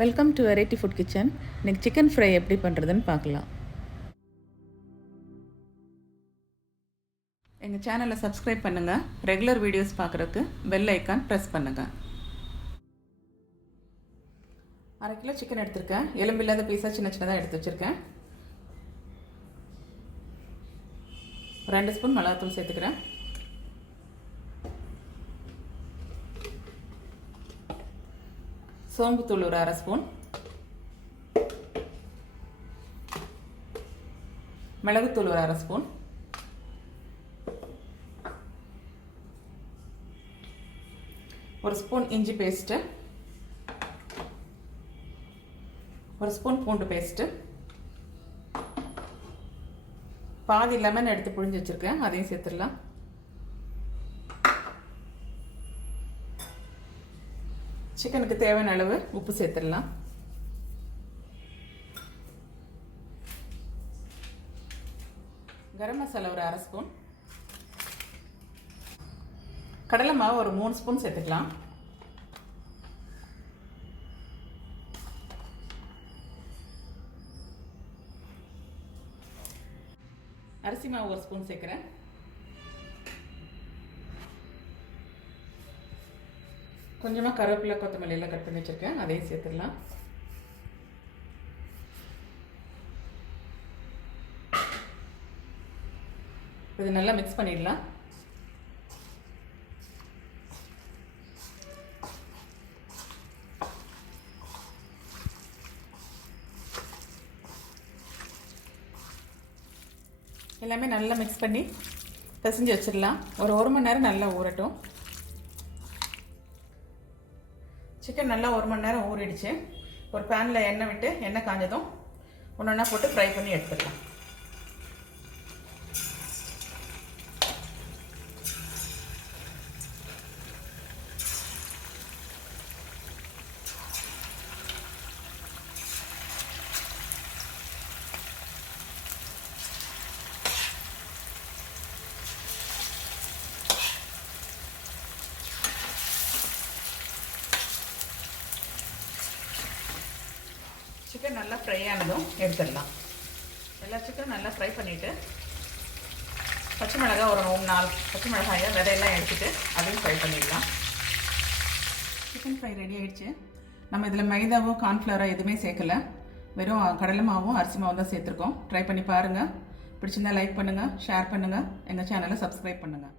Welcome to variety food kitchen. இன்றைக்கி chicken fry எப்படி பண்ணுறதுன்னு பார்க்கலாம். எங்கள் சேனலை சப்ஸ்கிரைப் பண்ணுங்கள். ரெகுலர் வீடியோஸ் பார்க்குறதுக்கு பெல் ஐக்கான் ப்ரெஸ் பண்ணுங்கள். 1/2 கிலோ சிக்கன் எடுத்திருக்கேன். எலும்பு இல்லாத பீஸாக சின்ன சின்னதாக எடுத்து வச்சுருக்கேன். 2 ஸ்பூன் மிளகாத்தூள் சேர்த்துக்கிறேன். சோம்புத்தூள் ஒரு 1/2 ஸ்பூன், மிளகுத்தூள் ஒரு 1/2 ஸ்பூன், ஒரு ஸ்பூன் இஞ்சி பேஸ்ட்டு, ஒரு ஸ்பூன் பூண்டு பேஸ்ட்டு, பாதி லெமன் எடுத்து புழிஞ்சு வச்சுருக்கேன், அதையும் சேர்த்துடலாம். சிக்கனுக்கு தேவையான அளவு உப்பு சேர்த்துடலாம். கரம் மசாலா ஒரு 1/2 ஸ்பூன், கடலை மாவு ஒரு 3 ஸ்பூன் சேர்த்துக்கலாம். அரிசி மாவு 1 ஸ்பூன் சேர்க்குறேன். கொஞ்சமாக கருவேப்பிலை கொத்தமல்லி எல்லாம் கட் பண்ணி வச்சுருக்கேன், அதையும் சேர்த்துடலாம். இது நல்லா மிக்ஸ் பண்ணிடலாம். எல்லாமே நல்லா மிக்ஸ் பண்ணி பிசைஞ்சு வச்சிடலாம். ஒரு 1 மணி நேரம் நல்லா ஊறட்டும். சிக்கன் நல்லா 1 மணி நேரம் ஊறிடுச்சு. ஒரு பேனில் எண்ணெய் விட்டு எண்ணெய் காஞ்சதும் ஒன்றா போட்டு ஃப்ரை பண்ணி எடுத்துடலாம். சிக்கன் நல்லா ஃப்ரை ஆனதும் எடுத்துடலாம். எல்லா சிக்கனும் நல்லா ஃப்ரை பண்ணிவிட்டு பச்சை மிளகாய் ஒரு 4 பச்சை மிளகாயை விதையெல்லாம் எடுத்துகிட்டு அதையும் ஃப்ரை பண்ணிடலாம். சிக்கன் ஃப்ரை ரெடி ஆகிடுச்சு. நம்ம இதில் மைதாவோ கார்ன்ஃப்ளவரோ எதுவுமே சேர்க்கலை. வெறும் கடலை மாவும் அரிசி மாவும் தான் சேர்த்துருக்கோம். ட்ரை பண்ணி பாருங்கள். பிடிச்சிருந்தா லைக் பண்ணுங்கள், ஷேர் பண்ணுங்கள், எங்கள் சேனலை சப்ஸ்கிரைப் பண்ணுங்கள்.